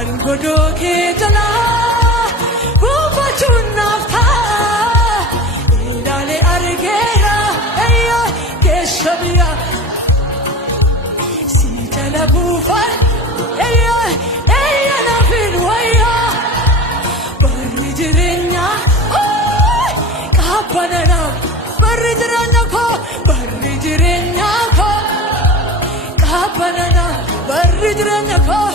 Godoo keetanaa buufachuun naaftaa ilaalee argeera eeyyaa keessa biyyaa si jala buufan eeyyaa naafin wayyaa barri jireenyaa qaabbanana barri jireenya koo barri jireenyaa koo qaabbanana barri jireenya koo.